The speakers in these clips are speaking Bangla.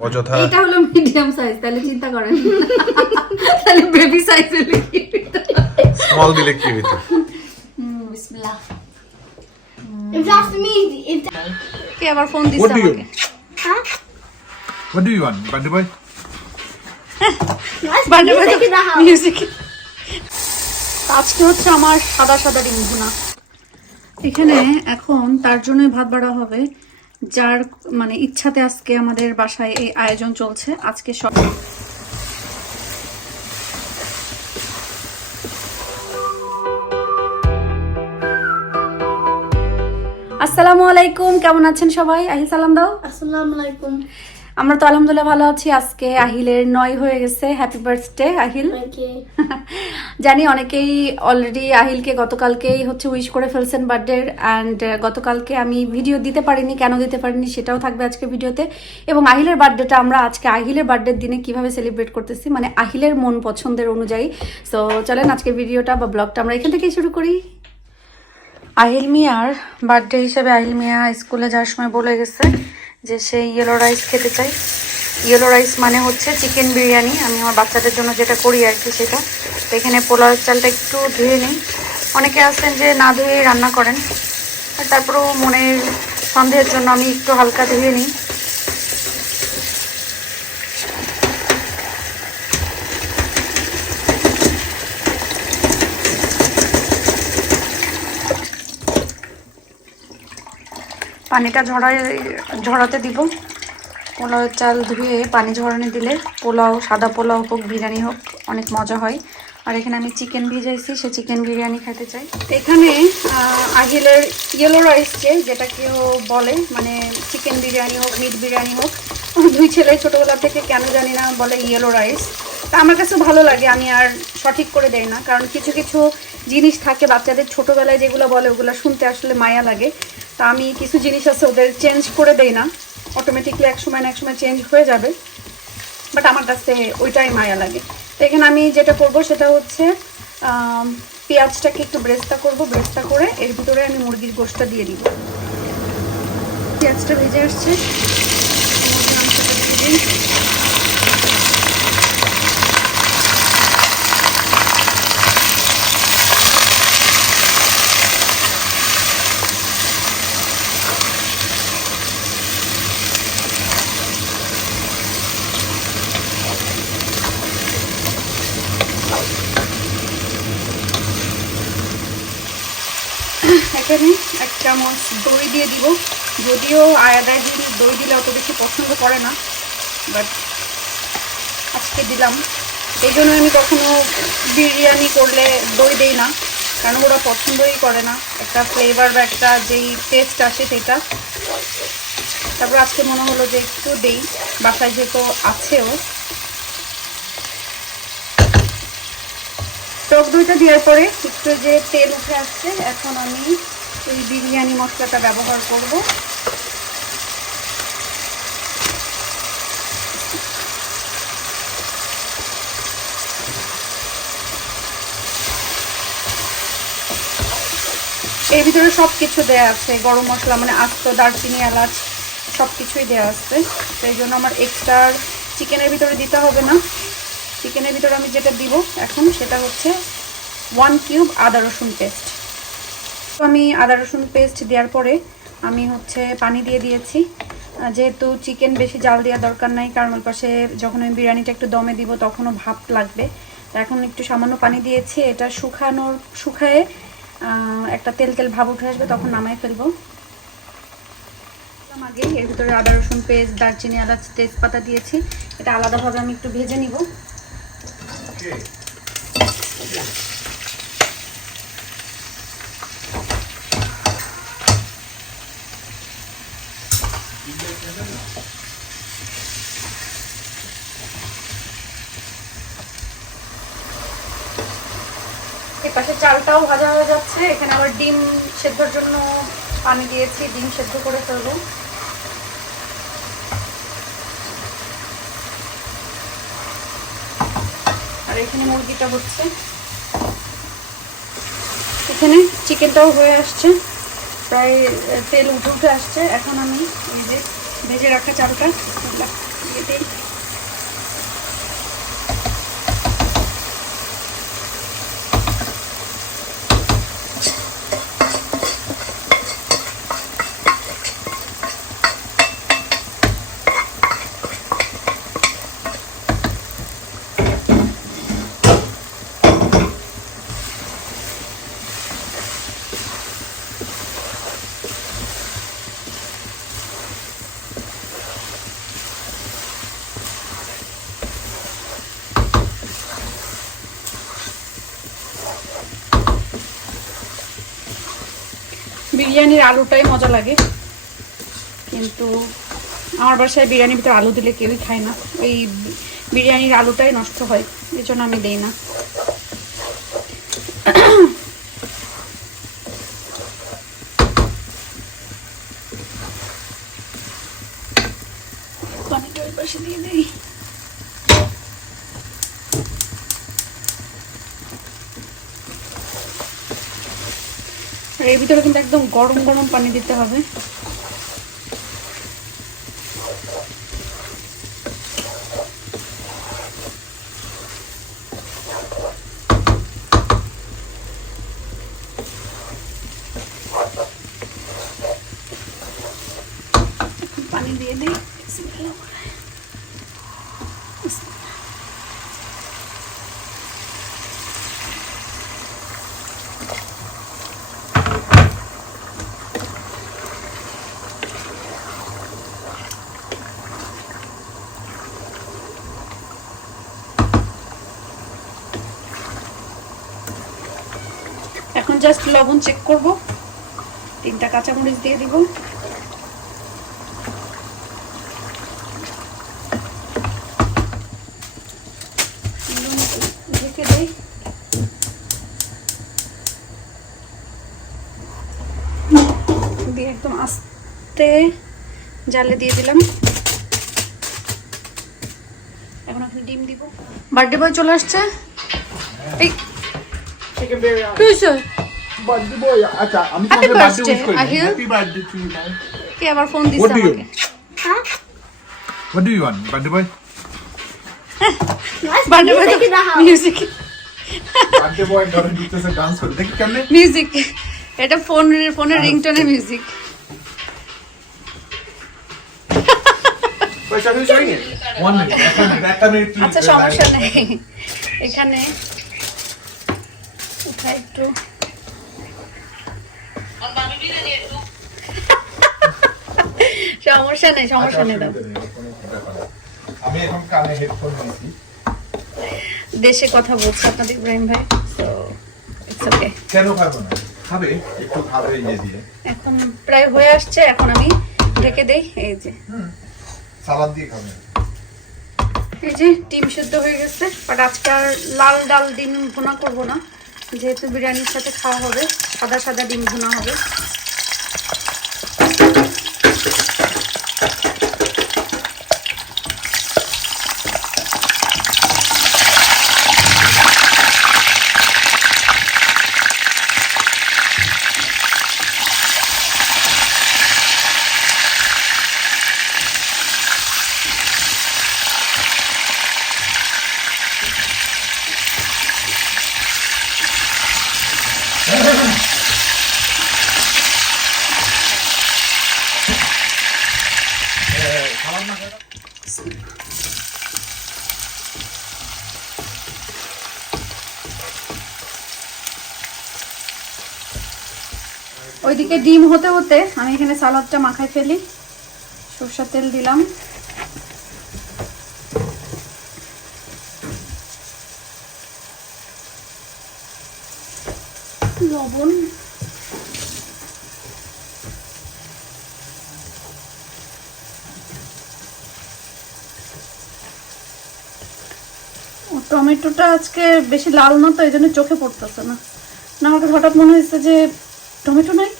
অযথা। এটা হলো মিডিয়াম সাইজ তাহলে চিন্তা করেন তাহলে বেবি সাইজ হলে কি স্মল দিলে কি বিসমিল্লাহ। কে আবার ফোন you- আমাকে? Huh? What do you want? Boy? Music আজকে হচ্ছে আমার সাদা সাদা ডিম ভুনা এখানে এখন তার জন্য ভাত বাড়া হবে। যার মানে ইচ্ছাতে আজকে আমাদের বাসায় এই আয়োজন চলছে। আজকে সব আসসালামু আলাইকুম, কেমন আছেন সবাই? আহিসালাম দাও। আসসালামু alaikum. আমরা তো আলহামদুলিল্লাহ ভালো আছি। আজকে আহিলের নয় হয়ে গেছে। Happy birthday Ahil. জানি অনেকেই অলরেডি আহিলকে গতকালকেই হচ্ছে উইশ করে ফেলছেন বার্থডে অ্যান্ড গতকালকে আমি ভিডিও দিতে পারিনি কেন দিতে পারিনি সেটাও থাকবে আজকে ভিডিওতে এবং আহিলের বার্থডেটা আমরা আজকে আহিলের বার্থডের দিনে কীভাবে সেলিব্রেট করতেছি মানে আহিলের মন পছন্দের অনুযায়ী। সো চলেন আজকে ভিডিওটা বা ব্লগটা আমরা এখান থেকেই শুরু করি। আহিল মিয়ার বার্থডে হিসেবে আহিল মিয়া স্কুলে যাওয়ার সময় বলে গেছে। যে সে ইয়েলো রাইস খেতে চাই। ইয়েলো রাইস মানে হচ্ছে চিকেন বিরিয়ানি। আমি আমার বাচ্চাদের জন্য যেটা করি আর কি সেটা। তো এখানে পোলাও চালটা একটু ধুয়ে নিই। অনেকে আসতেন যে না ধুয়েই রান্না করেন। তারপরেও মনের সন্দেহের জন্য আমি একটু হালকা ধুয়ে নিই। পানিটা ঝরাই ঝরাতে দিব। পোলাও চাল ধুয়ে পানি ঝরানো দিলে পোলাও সাদা পোলাও হোক বিরিয়ানি হোক অনেক মজা হয়। আর এখানে আমি চিকেন ভিজাইছি সে চিকেন বিরিয়ানি খেতে চাই। এখানে আহ, আহিলের ইয়েলো রাইস যে যেটা কেউ বলে মানে চিকেন বিরিয়ানি হোক মিট বিরিয়ানি হোক দুই ছেলে ছোটোবেলা থেকে কেন জানি না বলে ইয়েলো রাইস তা আমার কাছে ভালো লাগে আমি আর সঠিক করে দেই না কারণ কিছু কিছু জিনিস থাকে বাচ্চাদের ছোটোবেলায় যেগুলো বলে ওগুলো শুনতে আসলে মায়া লাগে। তা আমি কিছু জিনিস আছে ওদের চেঞ্জ করে দেই না। অটোমেটিকলি এক সময় না এক সময় চেঞ্জ হয়ে যাবে। বাট আমার কাছে ওইটাই মায়া লাগে। তো এখানে আমি যেটা করব সেটা হচ্ছে পেঁয়াজটাকে একটু ব্রেস্তা করব, ব্রেস্তা করে এর ভিতরে আমি মুরগির গোষ্ঠটা দিয়ে দিব। পেঁয়াজটা ভেজে আসছে। এখানে এক চামচ দই দিয়ে দিব। যদিও আয়াদায় দিন দই দিলে অত বেশি পছন্দ করে না বাট আজকে দিলাম। এই জন্য আমি কখনো বিরিয়ানি করলে দই দেই না, কারণ ওরা পছন্দই করে না। একটা ফ্লেভার বা একটা যেই টেস্ট আসে সেটা। তারপর আজকে মনে হলো যে একটু দেই, বাসায় যেহেতু আছেও। টক দইটা দেওয়ার পরে একটু যে তেল উঠে আসছে, এখন আমি এই বিরিয়ানি মশলাটা ব্যবহার করব। এর ভিতরে সব কিছু দেওয়া আছে, গরম মশলা মানে আস্ত দারচিনি, এলাচ সব কিছুই দেওয়া আছে সেই জন্য আমার এক্সট্রা চিকেনের ভিতরে দিতে হবে না। চিকেনের ভিতরে আমি যেটা দিব এখন সেটা হচ্ছে ওয়ান কিউব আদা রসুন পেস্ট আমি আদা রসুন পেস্ট দেওয়ার পরে আমি হচ্ছে পানি দিয়ে দিয়েছি। যেহেতু চিকেন বেশি জাল দেওয়ার দরকার নাই, কারণ ওর পাশে যখন আমি বিরিয়ানিটা একটু দমে দিব তখনও ভাপ লাগবে। এখন একটু সামান্য পানি দিয়েছি, এটা শুকানোর, শুকায়ে একটা তেল তেল ভাব উঠে আসবে, তখন নামাই ফেলব। আগে, এর ভিতরে আদা রসুন পেস্ট দারচিনি, এলাচ, তেজপাতা দিয়েছি। এটা আলাদাভাবে আমি একটু ভেজে নিব। এই পাশে চালটাও ভাজা হয়ে যাচ্ছে। এখানে আবার ডিম সেদ্ধর জন্য পানি দিয়েছি, ডিম সেদ্ধ করে ফেলব। আর এখানে মুরগিটা হচ্ছে। এখানে চিকেনটাও হয়ে আসছে। প্রায় তেল উঠে উঠে আসছে। এখন আমি এই যে ভেজে রাখা চালটা দিয়ে দিয়ে বিরিয়ানির আলুটাই মজা লাগে। কিন্তু আমার বাসায় বিরিয়ানির ভিতরে আলু দিলে কেউই খায় না। এই বিরিয়ানির আলুটাই নষ্ট হয়, এই জন্য আমি দিই না। পানিটা ওই পাশে দিয়ে দিই। এর ভিতরে কিন্তু একদম গরম গরম পানি দিতে হবে এখন পানি দিয়ে দিই বিসমিল্লাহ করে। বিসমিল্লাহ। এখন জাস্ট লবণ চেক করব। তিনটা কাঁচামরিচ দিয়ে দিব। ঢেকে দিয়ে একদম আস্তে জালে দিয়ে দিলাম। এখন আপনি ডিম দিব। বার্থডে বয় চলে আসছে। এই? বার্থডে বয় আচ্ছা আমি তোমাকে বার্থডে উইশ করি. হ্যাপি বার্থডে টু ইউ কে আবার ফোন দিচ্ছে What do you- আমাকে? Huh? What do you want birthday boy birthday boy. Music birthday boy ঘরে ঢুকতেছে ডান্স করে দেখি কেমনে? মিউজিক এটা ফোন ফোনের রিংটোনের মিউজিক. আচ্ছা সমস্যা নেই। এখানে একটু সমস্যা নেই সমস্যা নেই। আমি এখন কানে হেডফোন নিয়েছি। দেশে কথা বলছি আপনাদের ইব্রাহিম ভাই তো ইটস ওকে কেন খাব না? খাবে একটু খাবে এই দিয়ে। এখন প্রায় হয়ে আসছে এখন আমি ঢেকে দেই এই যে। সালাদ দিয়ে খাবে। এই যে ডিম সেদ্ধ হয়ে গেছে বাট আজকে আর লাল ডাল ডিম ভুনা করব না। যেহেতু বিরিয়ানির সাথে খাওয়া হবে সাদা সাদা ডিম ভুনা হবে। ওইদিকে ডিম হতে হতে আমি এখানে সালাদটা মাখায় ফেলি। সরষের তেল দিলাম। লবণ। টমেটোটা আজকে বেশি লাল না তো, এই জন্য চোখে পড়তেছে না। না, আমাকে হঠাৎ মনে হয়েছে যে টমেটো নাই?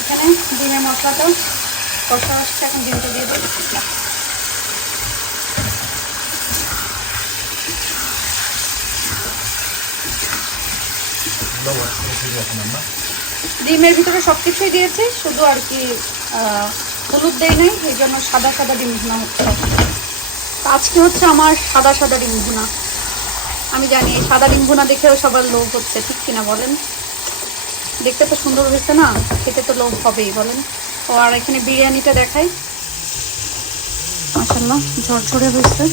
এখানে ডিমের মশলাটা কষা এখন ডিমটা দিয়ে ডিমের ভিতরে সব কিছুই দিয়েছি, শুধু আর কি হলুদ দেয় নাই, এই জন্য সাদা সাদা ডিম হচ্ছে। আজকে হচ্ছে আমার সাদা সাদা ডিম ভুনা আমি জানি এই সাদা ডিম ভুনা দেখেও সবার লোভ হচ্ছে, ঠিক কিনা বলেন? দেখতে তো সুন্দর হয়েছে না? খেতে তো লোভ হবেই, বলেন? ও, আর এখানে বিরিয়ানিটা দেখাই। মাসাল্লাহ ঝরঝরে হয়েছে।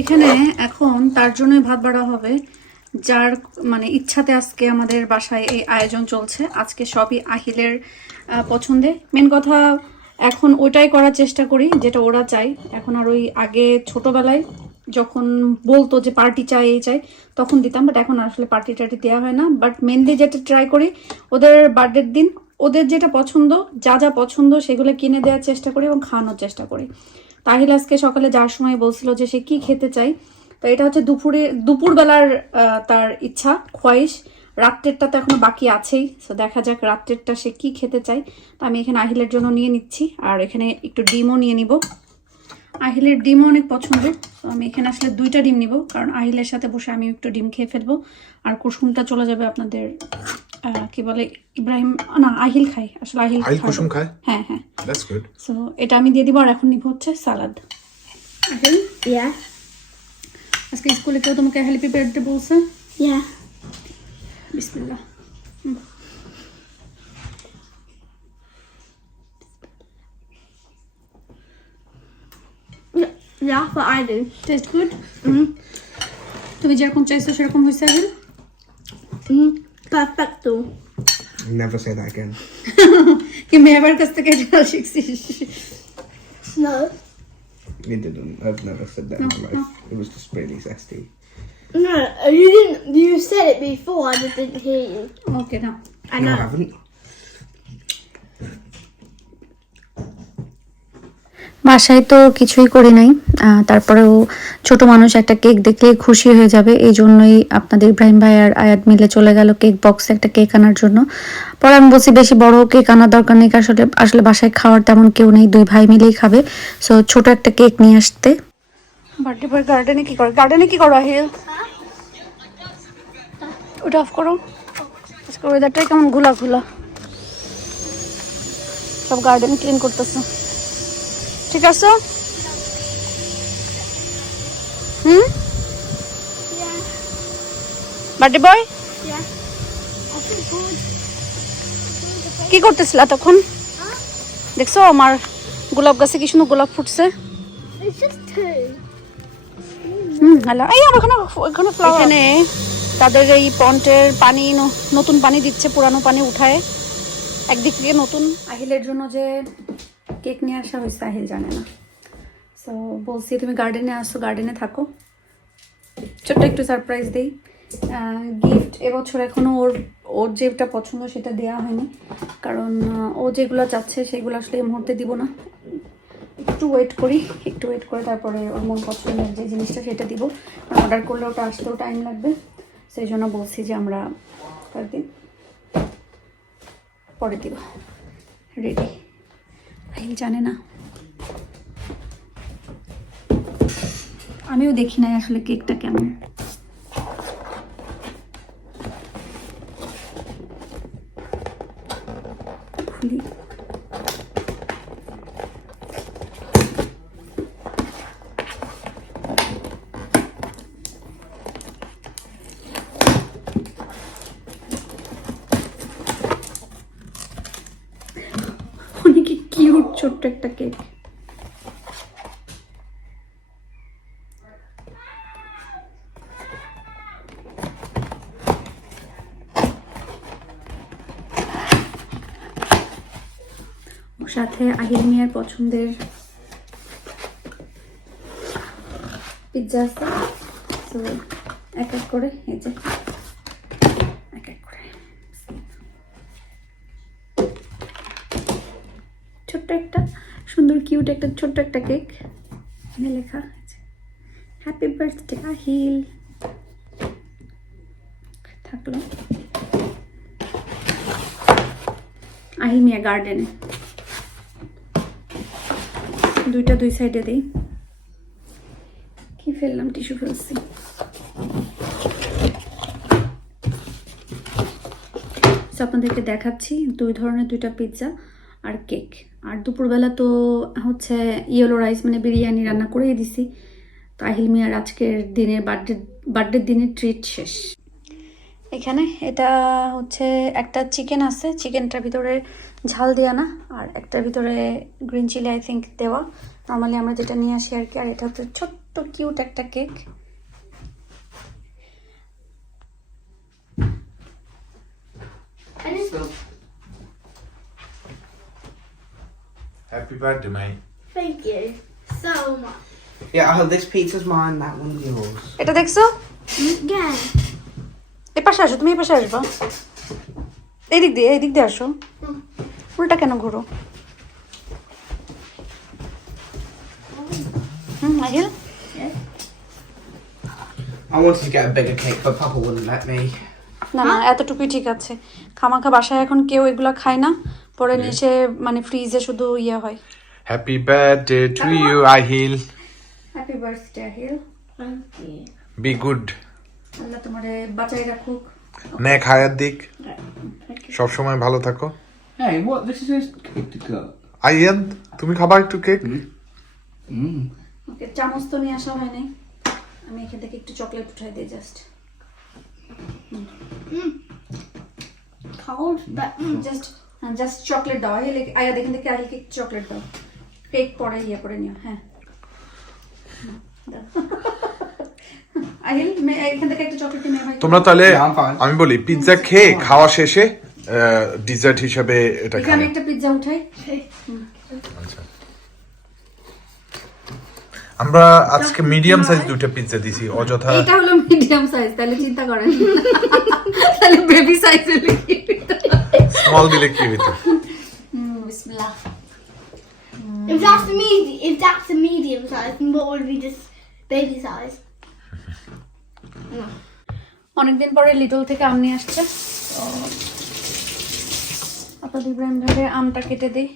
এখানে এখন তার জন্য ভাত বাড়া হবে। যার মানে ইচ্ছাতে আজকে আমাদের বাসায় এই আয়োজন চলছে। আজকে সবই আহিলের পছন্দে। মেন কথা, এখন ওটাই করার চেষ্টা করি, যেটা ওরা চায়। এখন আর ওই আগে ছোটবেলায় যখন বলতো যে পার্টি চাই, এই চাই, তখন দিতাম বাট এখন আসলে পার্টি টার্টি দেওয়া হয় না। বাট মেনলি যেটা ট্রাই করি, ওদের বার্থডের দিন, ওদের যেটা পছন্দ, যা যা পছন্দ, সেগুলো কিনে দেওয়ার চেষ্টা করি এবং খাওয়ানোর চেষ্টা করি। তাহিল আজকে সকালে যাওয়ার সময় বলছিল যে সে কি খেতে চাই তো এটা হচ্ছে দুপুরে দুপুরবেলার তার ইচ্ছা খোয়াইশ। রাত্রেরটা তো এখনও বাকি আছেই তো দেখা যাক রাত্রেরটা সে কি খেতে চায়। তো আমি এখানে আহিলের জন্য নিয়ে নিচ্ছি আর এখানে একটু ডিমও নিয়ে নিব। আহিলের ডিমও অনেক পছন্দ তো আমি এখানে আসলে দুইটা ডিম নিব কারণ আহিলের সাথে বসে আমি একটু ডিম খেয়ে ফেলব। আর কুসুমটা চলে যাবে আপনাদের কি বলে ইব্রাহিম না আহিল খাই আসলে আহিল। কুসুম খায়? হ্যাঁ হ্যাঁ। দ্যাটস গুড সো এটা আমি দিয়ে দিব আর এখন নিব হচ্ছে সালাদ। আহিল Yeah. আজকে স্কুলে কেউ তোমাকে হ্যাপি বার্থডে বলছে? ইয়া বিসমিল্লাহ। Yeah, but তুমি যেরকম চাইছো সেরকম হয়েছে আগে হুম perfect Never say that again. কি মেয়েবার কাছ থেকে এটা শিখছিস? No. definitely didn't. I've never said that in my life. It was just really zesty. No, you didn't. You said it before. I just didn't hear you. Okay, now. I No, I know. haven't. বাসায় তো কিছুই করি নাই। তারপরেও ছোট মানুষ একটা কেক দেখলে খুশি হয়ে যাবে। এই জন্যই আপনাদের ইব্রাহিম ভাই আর আয়াত মিলে চলে গেল কেক বক্সে একটা কেক আনার জন্য। পরে আমি বলছি, বেশি বড় কেক আনার দরকার নেই আসলে আসলে বাসায় খাওয়ার তেমন কেউ নেই, দুই ভাই মিলেই খাবে। সো ছোট একটা কেক নিয়ে আসতে। গার্ডেনে কি করো? গার্ডেনে কি করো, আহিল? ওটা অফ করো। ওয়েদারটাই কেমন ঘোলা ঘোলা সব গার্ডেন ক্লিন করতেছে। ঠিক আছে? হুম. Birthday boy. কি করতেছিলা তখন দেখছ আমার গোলাপ গাছে কি সুন্দর গোলাপ ফুটছে? এখানে তাদের এই পন্টের পানি নতুন পানি দিচ্ছে পুরানো পানি উঠায়। একদিক থেকে নতুন। আহিলের জন্য যে কেক নিয়ে আসা হয়েছে, আহিল জানে না। সো বলছি, তুমি গার্ডেনে আসো গার্ডেনে থাকো। ছোট্ট একটু সারপ্রাইজ দিই। গিফট এবছর এখনও ওর ওর যেটা পছন্দ সেটা দেওয়া হয়নি। কারণ ও যেগুলো চাচ্ছে সেগুলো আসলে এই মুহূর্তে দিব না। একটু ওয়েট করি, একটু ওয়েট করে তারপরে ওর মন পছন্দের যে জিনিসটা সেটা দিব। অর্ডার করলে ওটা আসতেও টাইম লাগবে। সেই জন্য বলছি যে আমরা কয়েকদিন পরে দিব। রেডি ভাই জানে না। আমিও দেখি নাই আসলে কেকটা কেমন খুলি অনেক কিউট ছোট্ট একটা কেক। সাথে আহিল মিয়ার পছন্দের পিৎজা আছে। তো এক এক করে এই যে। কিউট একটা, ছোট্ট একটা কেক এখানে লেখা আছে। হ্যাপি বার্থডে আহিল থাকল। আহিল মিয়া গার্ডেনে দুইটা দুই সাইডে দিই। কি ফেললাম? টিস্যু ফেলছি। আপনাদেরকে দেখাচ্ছি দুই ধরনের, দুইটা পিৎজা আর কেক। আর দুপুরবেলা তো হচ্ছে ইয়েলো রাইস মানে বিরিয়ানি রান্না করেই দিছি। তো আহিল মিয়ার আজকের দিনের বার্থডে বার্থডের দিনের ট্রিট শেষ। এখানে এটা হচ্ছে একটা চিকেন আছে। চিকেনটার ভিতরে ঝাল দেওয়া না, আর একটার ভিতরে গ্রিন চিলি আই থিঙ্ক দেওয়া। নর্মালি আমরা যেটা নিয়ে আসি আর কি, আর এটা হচ্ছে ছোট্ট কিউট একটা cake. Happy birthday, mate. thank you so much. Yeah, oh, this pizza's mine, that one's yours. এটা দেখছ Again. এই পাশে আসো তুমি এই পাশে আসবা এই দিক দিয়ে এই দিক দিয়ে আসো উল্টা কেন ঘুরো হুম Ahil I wanted to get a bigger cake, but Papa wouldn't let me. না না এতটুকুই ঠিক আছে খামাখা বাসায় এখন কেউ এগুলো খায় না পরে নিচে মানে ফ্রিজে শুধু ইয়ে হয় Happy birthday to you Ahil. Happy birthday Ahil Thank you. Be good. আল্লাহ তোমারে বাঁচাই রাখুক নে খায়ার দিক সব সময় ভালো থাকো Hey, what? This is a cake to cut. Ayaan তুমি খাবার একটু কেক Mm. ওকে চামচ তো নিয়ে আসা হয়নি আমি এখান থেকে একটু চকলেট উঠাই দিই just Cold, but mm. Just just chocolate দাও। আহিল আয়া দেখেন দেখে আহিলকে চকলেট দাও। কেক পরে ইয়ে করে নিও হ্যাঁ। আহিল মে- এখান থেকে একটা চকলেট নিয়ে ভাই। তোমরা তাহলে. আমি বলি পিৎজা খেয়ে খাওয়া শেষে ডিজার্ট হিসাবে এটা খাবে। আমি একটা পিৎজা উঠাই আচ্ছা। আমরা আজকে মিডিয়াম সাইজ দুটো পিৎজা দিছি অযথা। এটা হলো মিডিয়াম সাইজ তাহলে চিন্তা করেন তাহলে বেবি সাইজ হলে কি স্মল দিলে কি হইতো বিসমিল্লাহ। If that's the medium, if that's the medium size, then what would be just baby size? অনেকদিন পরে লিটল থেকে আম নিয়ে আসছে তো আপাতত ইব্রাহিম ভাইয়ের আমটা কেটে দিই।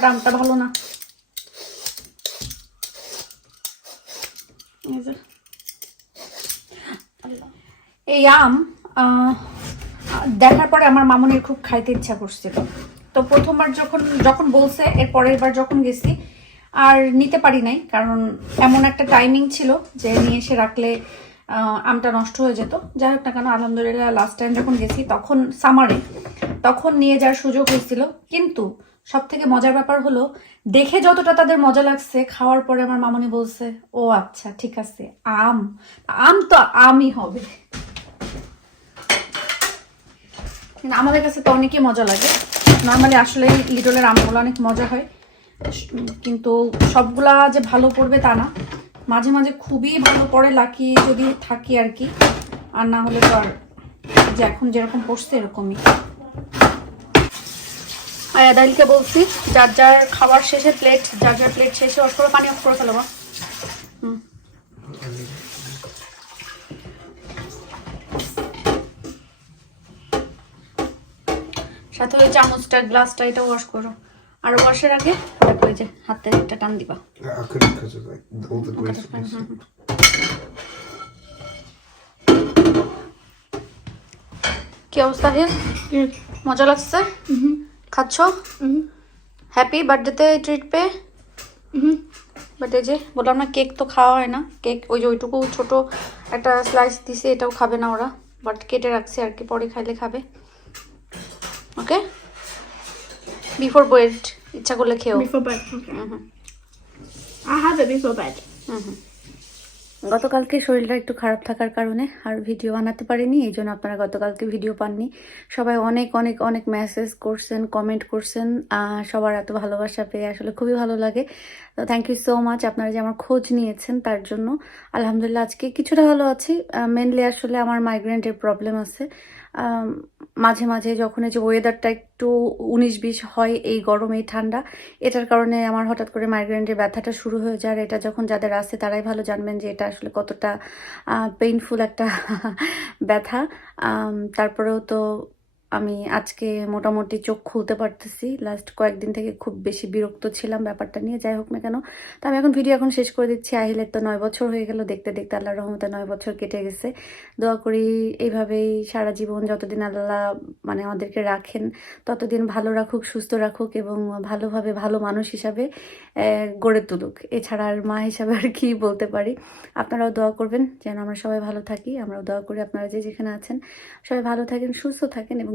বাট আমটা ভালো না। এই আম দেখার পরে আমার মামুনির খুব খাইতে ইচ্ছা করছিল। তো প্রথমবার যখন যখন বলছে, এর পরের বার যখন গেছি, আর নিতে পারি নাই, কারণ এমন একটা টাইমিং ছিল যে নিয়ে এসে রাখলে আমটা নষ্ট হয়ে যেত। যাই হোক না কেন, আলহামদুলিল্লাহ লাস্ট টাইম যখন গেছি, তখন সামারে তখন নিয়ে যাওয়ার সুযোগ হয়েছিল। কিন্তু সব থেকে মজার ব্যাপার হলো, দেখে যতটা তাদের মজা লাগছে, খাওয়ার পরে আমার মামনি বলছে, ও আচ্ছা ঠিক আছে, আম আম তো আমই হবে। আমাদের কাছে তো অনেকই মজা লাগে। নর্মালি আসলে লিটলের আমগুলো অনেক মজা হয়। কিন্তু সবগুলা যে ভালো পড়বে তা না। মাঝে মাঝে খুবই ভালো পড়ে লাকি যদি থাকি আর কি। আর না হলে তো আর যে এখন যেরকম পড়ছে এরকমই। আর বলছি যার যার খাবার শেষে প্লেট যার যার প্লেট শেষে অফ করে পানি অফ করে ফেলো বা। হুম। সাথে ওই চামচটা গ্লাসটা এটা ওয়াশ করো। আর ওয়াশের আগে দেখো যে হাতে একটা টান দিবা। কি অবস্থা হে Good. মজা লাগছে খাচ্ছ. হ্যাপি বার্থডেতে ট্রিট পেয়ে. বাট এই যে বললাম না কেক তো খাওয়া হয় না কেক ওই যে ওইটুকু ছোট একটা স্লাইস দিছে এটাও খাবে না ওরা বাট কেটে রাখছে আর কি পরে খাইলে খাবে ওকে বিফোর বেড ইচ্ছা করলে খেও Before bed. Okay. Mhm. I have it before bed. গতকালকে শরীরটা একটু খারাপ থাকার কারণে আর ভিডিও বানাতে পারিনি, এই জন্য আপনারা গতকালকে ভিডিও পাননি। সবাই অনেক অনেক অনেক মেসেজ করছেন কমেন্ট করছেন সবার এত ভালোবাসা পেয়ে আসলে খুবই ভালো লাগে। তো থ্যাংক ইউ সো মাচ আপনারা যে আমার খোঁজ নিয়েছেন তার জন্য। আলহামদুলিল্লাহ, আজকে কিছুটা ভালো আছি। মেনলি আসলে আমার মাইগ্রেন্টের প্রবলেম আছে। মাঝে মাঝে যখন এই যে ওয়েদারটা একটু উনিশ বিশ হয় এই গরম, এই ঠান্ডা, এটার কারণে আমার হঠাৎ করে মাইগ্রেনের ব্যথাটা শুরু হয়ে যায়। আর এটা যখন যাদের আসে তারাই ভালো জানবেন যে এটা আসলে কতটা পেইনফুল একটা ব্যথা। তারপরেও তো আমি আজকে মোটামুটি চোখ খুলতে পারতেছি। লাস্ট কয়েকদিন থেকে খুব বেশি বিরক্ত ছিলাম ব্যাপারটা নিয়ে, যাই হোক না কেন। তো আমি এখন ভিডিও এখন শেষ করে দিচ্ছি। আহিলের তো নয় বছর হয়ে গেল, দেখতে দেখতে আল্লাহ রহমতে নয় বছর কেটে গেছে। দোয়া করি এইভাবেই সারা জীবন যতদিন আল্লাহ মানে আমাদেরকে রাখেন, ততদিন ভালো রাখুক, সুস্থ রাখুক এবং ভালোভাবে ভালো মানুষ হিসাবে গড়ে তুলুক। এছাড়া আর মা হিসাবে আর কি বলতে পারি। আপনারাও দোয়া করবেন যেন আমরা সবাই ভালো থাকি। আমরাও দোয়া করি আপনারা যে যেখানে আছেন। সবাই ভালো থাকেন, সুস্থ থাকেন এবং